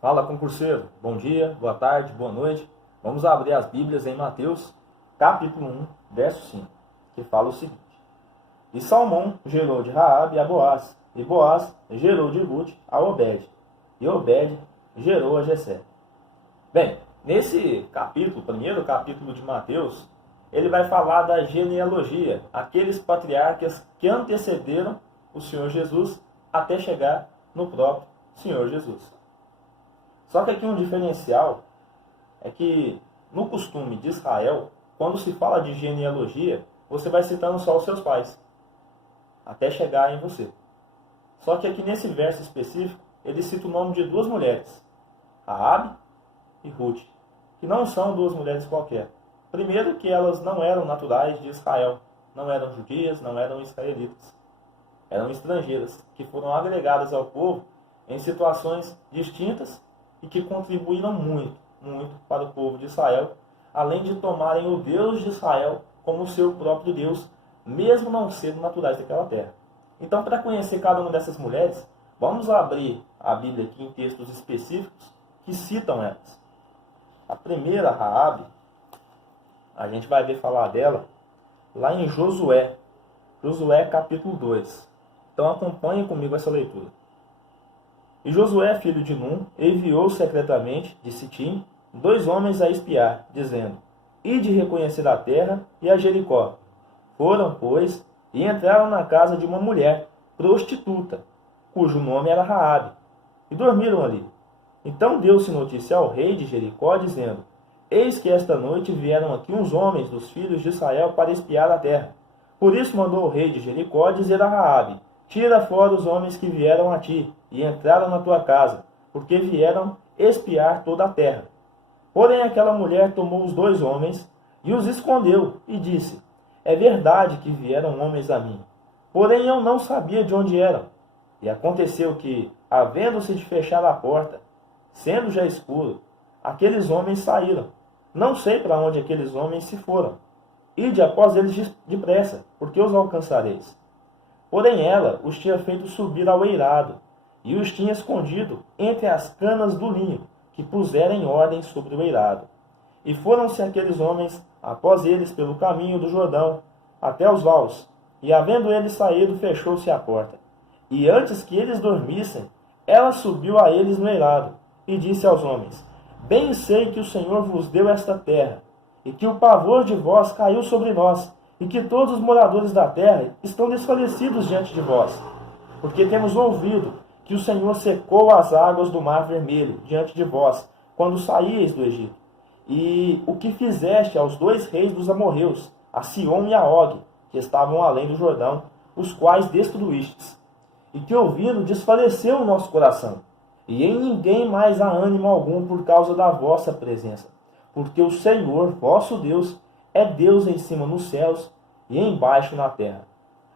Fala, concurseiro. Bom dia, boa tarde, boa noite. Vamos abrir as Bíblias em Mateus, capítulo 1, verso 5, que fala o seguinte: E Salmão gerou de Raabe a Boaz, e Boaz gerou de Ruth a Obed, e Obed gerou a Jessé. Bem, nesse capítulo, primeiro capítulo de Mateus, ele vai falar da genealogia, aqueles patriarcas que antecederam o Senhor Jesus até chegar no próprio Senhor Jesus. Só que aqui um diferencial é que, no costume de Israel, quando se fala de genealogia, você vai citando só os seus pais, até chegar em você. Só que aqui nesse verso específico, ele cita o nome de duas mulheres, Raabe e Ruth, que não são duas mulheres qualquer. Primeiro que elas não eram naturais de Israel, não eram judias, não eram israelitas. Eram estrangeiras, que foram agregadas ao povo em situações distintas e que contribuíram muito para o povo de Israel, além de tomarem o Deus de Israel como seu próprio Deus, mesmo não sendo naturais daquela terra. Então, para conhecer cada uma dessas mulheres, vamos abrir a Bíblia aqui em textos específicos que citam elas. A primeira, Raabe, a gente vai ver falar dela lá em Josué capítulo 2. Então acompanhe comigo essa leitura. E Josué, filho de Num, enviou secretamente de Sitim 2 homens a espiar, dizendo: Ide reconhecer a terra e a Jericó. Foram, pois, e entraram na casa de uma mulher prostituta, cujo nome era Raabe, e dormiram ali. Então deu-se notícia ao rei de Jericó, dizendo: Eis que esta noite vieram aqui uns homens dos filhos de Israel para espiar a terra. Por isso mandou o rei de Jericó dizer a Raabe: Tira fora os homens que vieram a ti e entraram na tua casa, porque vieram espiar toda a terra. Porém aquela mulher tomou os 2 homens e os escondeu e disse: É verdade que vieram homens a mim, porém eu não sabia de onde eram. E aconteceu que, havendo-se de fechar a porta, sendo já escuro, aqueles homens saíram. Não sei para onde aqueles homens se foram. Ide após eles depressa, porque os alcançareis. Porém ela os tinha feito subir ao eirado, e os tinha escondido entre as canas do linho, que pusera em ordem sobre o eirado. E foram-se aqueles homens após eles pelo caminho do Jordão, até os vaus, e havendo eles saído, fechou-se a porta. E antes que eles dormissem, ela subiu a eles no eirado, e disse aos homens: Bem sei que o Senhor vos deu esta terra, e que o pavor de vós caiu sobre nós, e que todos os moradores da terra estão desfalecidos diante de vós, porque temos ouvido que o Senhor secou as águas do mar vermelho diante de vós, quando saíeis do Egito, e o que fizeste aos 2 reis dos amorreus, a Sion e a Og, que estavam além do Jordão, os quais destruístes, e que ouvindo desfaleceu o nosso coração, e em ninguém mais há ânimo algum por causa da vossa presença, porque o Senhor, vosso Deus, é Deus em cima nos céus e embaixo na terra.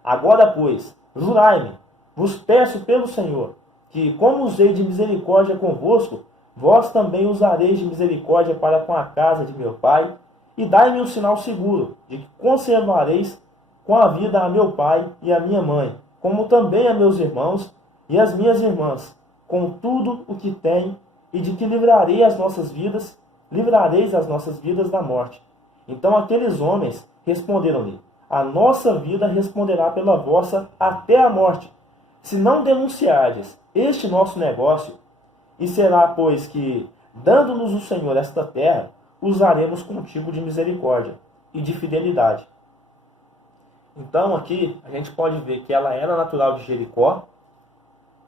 Agora, pois, jurai-me, vos peço pelo Senhor, que, como usei de misericórdia convosco, vós também usareis de misericórdia para com a casa de meu pai, e dai-me um sinal seguro, de que conservareis com a vida a meu pai e a minha mãe, como também a meus irmãos e as minhas irmãs, com tudo o que tenho, e de que livrareis as nossas vidas da morte. Então aqueles homens responderam-lhe: A nossa vida responderá pela vossa até a morte, se não denunciardes este nosso negócio. E será, pois, que, dando-nos o Senhor esta terra, usaremos contigo de misericórdia e de fidelidade. Então aqui a gente pode ver que ela era natural de Jericó,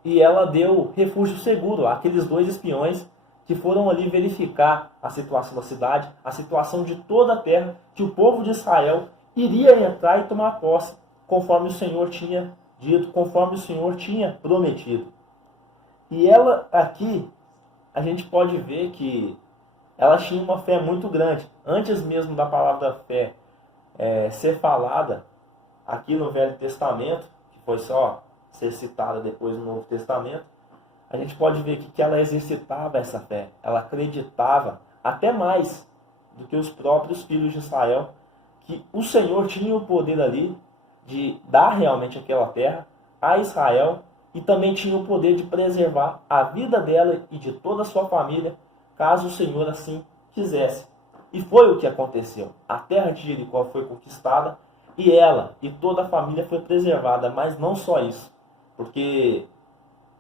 e ela deu refúgio seguro àqueles 2 espiões que foram ali verificar a situação da cidade, a situação de toda a terra, que o povo de Israel iria entrar e tomar posse, conforme o Senhor tinha dito, conforme o Senhor tinha prometido. E ela aqui, a gente pode ver que ela tinha uma fé muito grande. Antes mesmo da palavra fé ser falada aqui no Velho Testamento, que foi só ser citada depois no Novo Testamento, a gente pode ver aqui que ela exercitava essa fé. Ela acreditava até mais do que os próprios filhos de Israel, que o Senhor tinha o poder ali de dar realmente aquela terra a Israel e também tinha o poder de preservar a vida dela e de toda a sua família, caso o Senhor assim quisesse. E foi o que aconteceu. A terra de Jericó foi conquistada e ela e toda a família foi preservada, mas não só isso, porque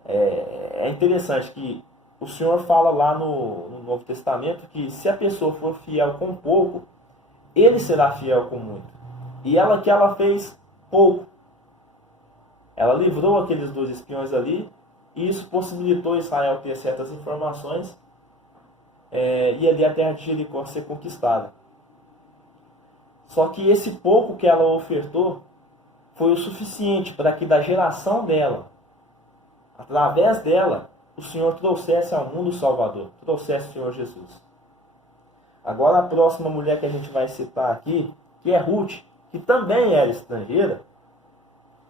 é interessante que o Senhor fala lá no Novo Testamento que se a pessoa for fiel com pouco, ele será fiel com muito. E ela que ela fez pouco. Ela livrou aqueles 2 espiões ali, e isso possibilitou Israel ter certas informações, e ali a terra de Jericó ser conquistada. Só que esse pouco que ela ofertou foi o suficiente para que da geração dela, através dela, o Senhor trouxesse ao mundo o Salvador, trouxesse o Senhor Jesus. Agora a próxima mulher que a gente vai citar aqui, que é Ruth, que também era estrangeira,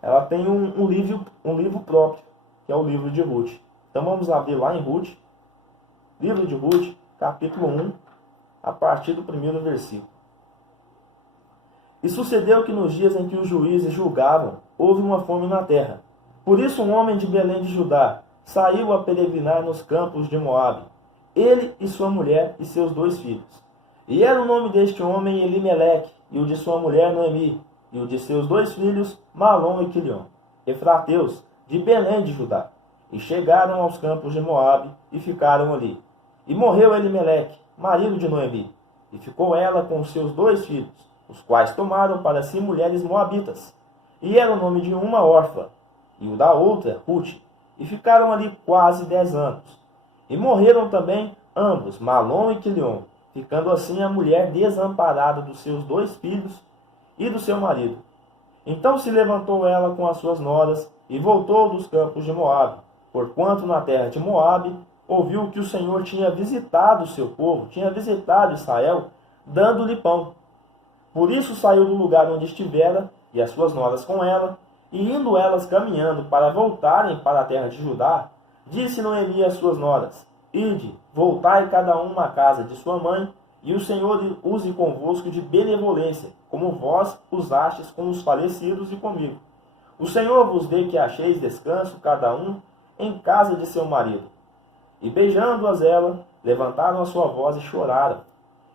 ela tem um livro próprio, que é o livro de Ruth. Então vamos abrir lá em Ruth, livro de Ruth, capítulo 1, a partir do 1º versículo. E sucedeu que nos dias em que os juízes julgavam, houve uma fome na terra. Por isso um homem de Belém de Judá saiu a peregrinar nos campos de Moabe, ele e sua mulher e seus 2 filhos. E era o nome deste homem Elimeleque, e o de sua mulher Noemi, e o de seus 2 filhos Malom e Quilion, efrateus, de Belém de Judá. E chegaram aos campos de Moabe, e ficaram ali. E morreu Elimeleque, marido de Noemi, e ficou ela com os seus 2 filhos, os quais tomaram para si mulheres moabitas. E era o nome de uma órfã, e o da outra Ruth, e ficaram ali quase 10 anos. E morreram também ambos, Malom e Quilion, ficando assim a mulher desamparada dos seus 2 filhos e do seu marido. Então se levantou ela com as suas noras e voltou dos campos de Moabe, porquanto na terra de Moabe ouviu que o Senhor tinha visitado o seu povo, tinha visitado Israel, dando-lhe pão. Por isso saiu do lugar onde estivera, e as suas noras com ela, e indo elas caminhando para voltarem para a terra de Judá, disse Noemi às suas noras: Ide, voltai cada um à casa de sua mãe, e o Senhor use convosco de benevolência, como vós usastes com os falecidos e comigo. O Senhor vos dê que acheis descanso cada um em casa de seu marido. E beijando-as ela, levantaram a sua voz e choraram.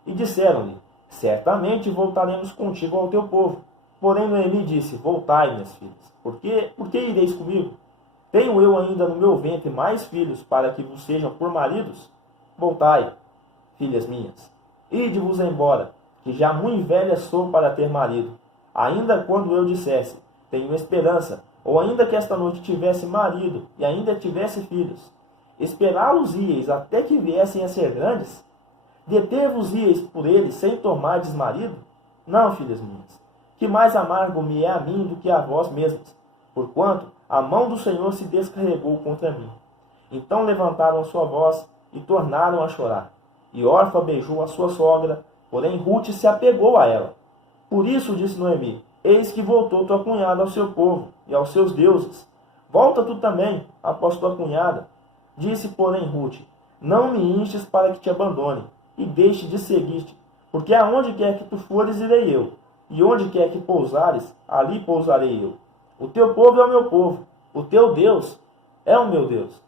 E disseram-lhe: Certamente voltaremos contigo ao teu povo. Porém Noemi disse: Voltai, minhas filhas, por que ireis comigo? Tenho eu ainda no meu ventre mais filhos para que vos sejam por maridos? Voltai, filhas minhas, ide-vos embora, que já muito velha sou para ter marido. Ainda quando eu dissesse: Tenho esperança, ou ainda que esta noite tivesse marido e ainda tivesse filhos, esperá-los ieis até que viessem a ser grandes? Deter-vos ieis por eles sem tomardes marido? Não, filhas minhas, que mais amargo me é a mim do que a vós mesmas, porquanto a mão do Senhor se descarregou contra mim. Então levantaram a sua voz e tornaram a chorar. E Orfa beijou a sua sogra, porém Ruth se apegou a ela. Por isso disse Noemi: Eis que voltou tua cunhada ao seu povo e aos seus deuses. Volta tu também, após tua cunhada. Disse, porém, Ruth: Não me instes para que te abandone, e deixe de seguir-te, porque aonde quer que tu fores, irei eu, e onde quer que pousares, ali pousarei eu. O teu povo é o meu povo, o teu Deus é o meu Deus.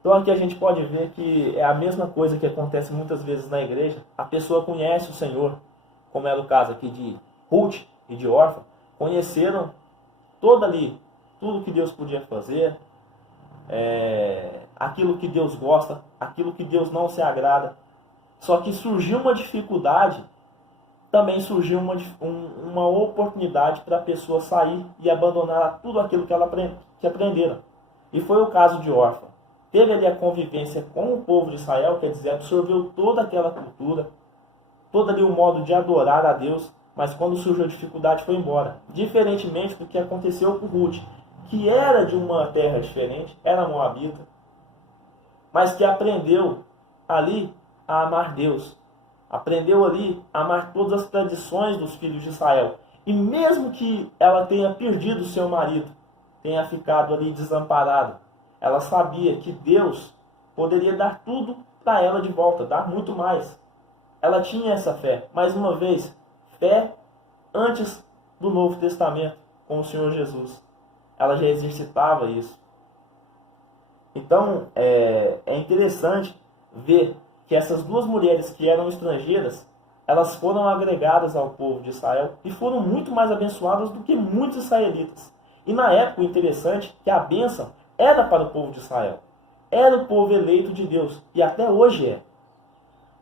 Então aqui a gente pode ver que é a mesma coisa que acontece muitas vezes na igreja. A pessoa conhece o Senhor, como era o caso aqui de Ruth e de Orfa, conheceram toda ali, tudo que Deus podia fazer, aquilo que Deus gosta, aquilo que Deus não se agrada. Só que surgiu uma dificuldade, também surgiu uma oportunidade para a pessoa sair e abandonar tudo aquilo que aprenderam. E foi o caso de Orfa. Teve ali a convivência com o povo de Israel, quer dizer, absorveu toda aquela cultura, todo ali o modo de adorar a Deus, mas quando surgiu a dificuldade foi embora. Diferentemente do que aconteceu com Ruth, que era de uma terra diferente, era moabita, mas que aprendeu ali a amar Deus. Aprendeu ali a amar todas as tradições dos filhos de Israel. E mesmo que ela tenha perdido seu marido, tenha ficado ali desamparada, ela sabia que Deus poderia dar tudo para ela de volta, dar muito mais. Ela tinha essa fé. Mais uma vez, fé antes do Novo Testamento com o Senhor Jesus. Ela já exercitava isso. Então, é interessante ver que essas duas mulheres que eram estrangeiras, elas foram agregadas ao povo de Israel e foram muito mais abençoadas do que muitos israelitas. E na época, o interessante é que a bênção era para o povo de Israel. Era o povo eleito de Deus. E até hoje é.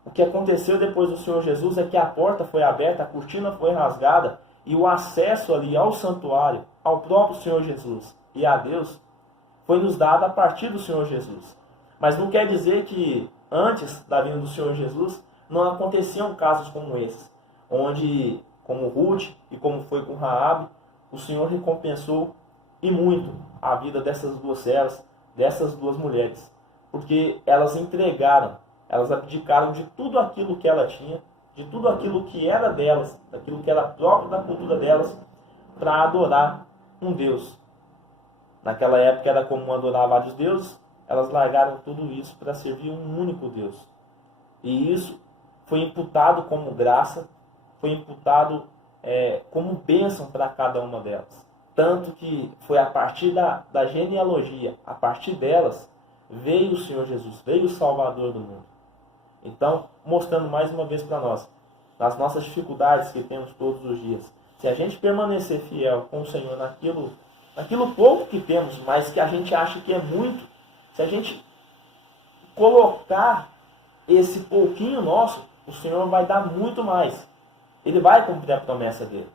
O que aconteceu depois do Senhor Jesus é que a porta foi aberta, a cortina foi rasgada e o acesso ali ao santuário, ao próprio Senhor Jesus e a Deus, foi nos dado a partir do Senhor Jesus. Mas não quer dizer que antes da vinda do Senhor Jesus não aconteciam casos como esses, onde, como Ruth e como foi com Raabe, o Senhor recompensou e muito a vida dessas duas servas, dessas duas mulheres, porque elas entregaram, elas abdicaram de tudo aquilo que ela tinha, de tudo aquilo que era delas, daquilo que era próprio da cultura delas, para adorar um Deus. Naquela época era comum adorar vários deuses, elas largaram tudo isso para servir um único Deus. E isso foi imputado como graça, foi imputado como bênção para cada uma delas. Tanto que foi a partir da genealogia, a partir delas, veio o Senhor Jesus, veio o Salvador do mundo. Então, mostrando mais uma vez para nós, nas nossas dificuldades que temos todos os dias, se a gente permanecer fiel com o Senhor naquilo pouco que temos, mas que a gente acha que é muito, se a gente colocar esse pouquinho nosso, o Senhor vai dar muito mais. Ele vai cumprir a promessa dele.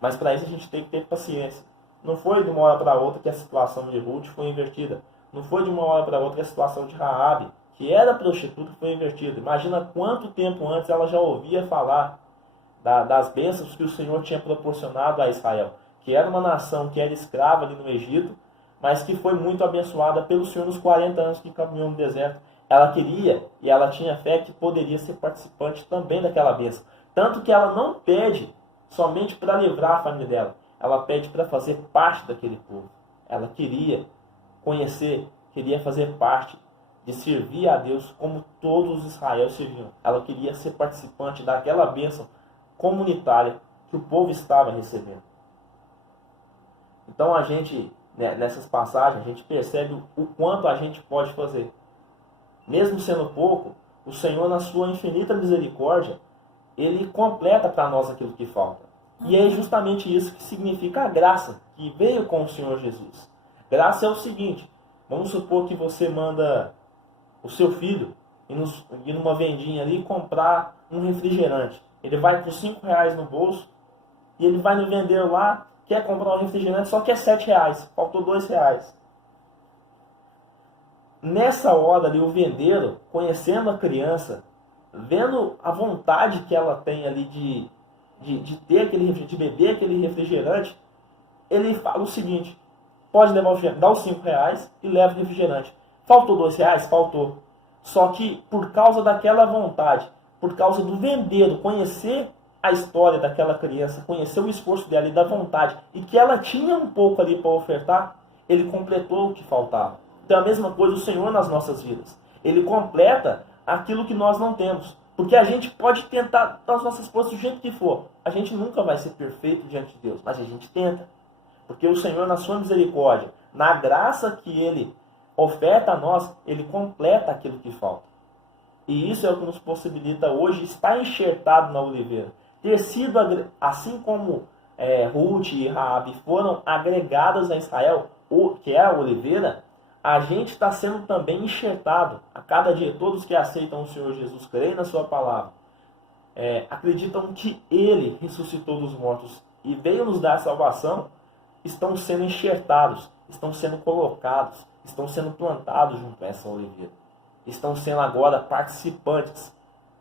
Mas para isso a gente tem que ter paciência. Não foi de uma hora para outra que a situação de Ruth foi invertida. Não foi de uma hora para outra que a situação de Raabe, que era prostituta, foi invertida. Imagina quanto tempo antes ela já ouvia falar das bênçãos que o Senhor tinha proporcionado a Israel, que era uma nação que era escrava ali no Egito, mas que foi muito abençoada pelo Senhor nos 40 anos que caminhou no deserto. Ela queria e ela tinha fé que poderia ser participante também daquela bênção. Tanto que ela não pede somente para livrar a família dela. Ela pede para fazer parte daquele povo. Ela queria conhecer, queria fazer parte, de servir a Deus como todos os Israel serviam. Ela queria ser participante daquela bênção comunitária que o povo estava recebendo. Então a gente, nessas passagens, a gente percebe o quanto a gente pode fazer. Mesmo sendo pouco, o Senhor, na sua infinita misericórdia, Ele completa para nós aquilo que falta. E é justamente isso que significa a graça, que veio com o Senhor Jesus. Graça é o seguinte: vamos supor que você manda o seu filho ir numa vendinha ali comprar um refrigerante. Ele vai com R$5 no bolso e ele vai no vendeiro lá, quer comprar um refrigerante, só quer R$7, faltou R$2. Nessa hora ali, o vendeiro, conhecendo a criança, vendo a vontade que ela tem ali de ter de beber aquele refrigerante, ele fala o seguinte: pode levar dá os R$5 e leva o refrigerante. Faltou R$2? Faltou. Só que por causa daquela vontade, por causa do vendeiro conhecer a história daquela criança, conhecer o esforço dela e da vontade, e que ela tinha um pouco ali para ofertar, ele completou o que faltava. Então a mesma coisa o Senhor nas nossas vidas. Ele completa aquilo que nós não temos. Porque a gente pode tentar das nossas forças do jeito que for. A gente nunca vai ser perfeito diante de Deus, mas a gente tenta. Porque o Senhor, na sua misericórdia, na graça que Ele oferta a nós, Ele completa aquilo que falta. E isso é o que nos possibilita hoje estar enxertado na oliveira. Ter sido, assim como Ruth e Raabe foram agregadas a Israel, que é a oliveira, a gente está sendo também enxertado. A cada dia, todos que aceitam o Senhor Jesus, creem na sua palavra, acreditam que Ele ressuscitou dos mortos e veio nos dar salvação, estão sendo enxertados, estão sendo colocados, estão sendo plantados junto a essa oliveira. Estão sendo agora participantes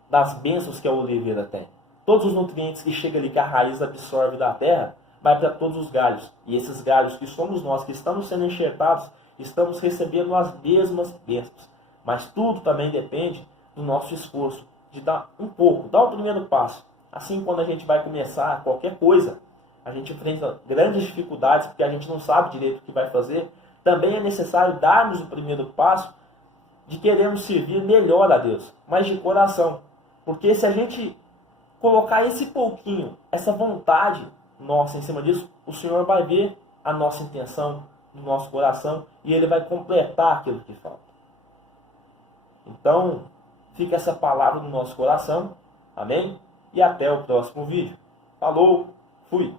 das bênçãos que a oliveira tem. Todos os nutrientes que chegam ali, que a raiz absorve da terra, vai para todos os galhos. E esses galhos que somos nós, que estamos sendo enxertados, estamos recebendo as mesmas bênçãos. Mas tudo também depende do nosso esforço, de dar um pouco, dar o primeiro passo. Assim, quando a gente vai começar qualquer coisa, a gente enfrenta grandes dificuldades, porque a gente não sabe direito o que vai fazer. Também é necessário darmos o primeiro passo de querermos servir melhor a Deus, mas de coração. Porque se a gente colocar esse pouquinho, essa vontade nossa em cima disso, o Senhor vai ver a nossa intenção, no nosso coração e Ele vai completar aquilo que falta. Então, fica essa palavra no nosso coração. Amém? E até o próximo vídeo. Falou, fui!